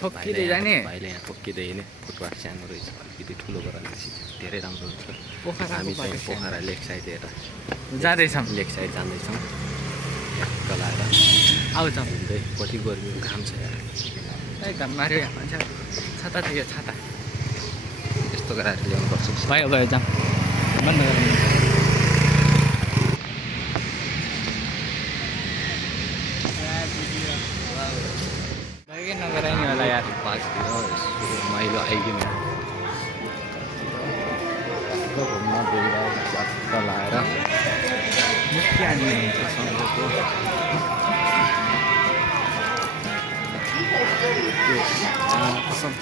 ठोक्किँदै जाने भाइले यहाँ ठोक्किँदै हिँड्ने फुटपाथ सानो रहेछ अलिकति ठुलो गराएपछि धेरै राम्रो हुन्छ पोखराको हामी चाहिँ बाटो पोखरा लेक साइड यता जाँदैछौँ लेक साइड जाँदैछौँ ट्याक्क लगाएर आउँछौँ हिँड्दै कति गर्मी घाम छ यार एकदम माऱ्यो यहाँ मान्छे छाता थियो छाता यस्तो गराएर ल्याउनुपर्छ भयो भयो जाउँ बन्द गरौँ भाइ नगराइने होला यार पार्कतिर माइलो आइकन घुम्न गइरहेको चक्क लगाएर मुख्य हान्ने सँगको कसम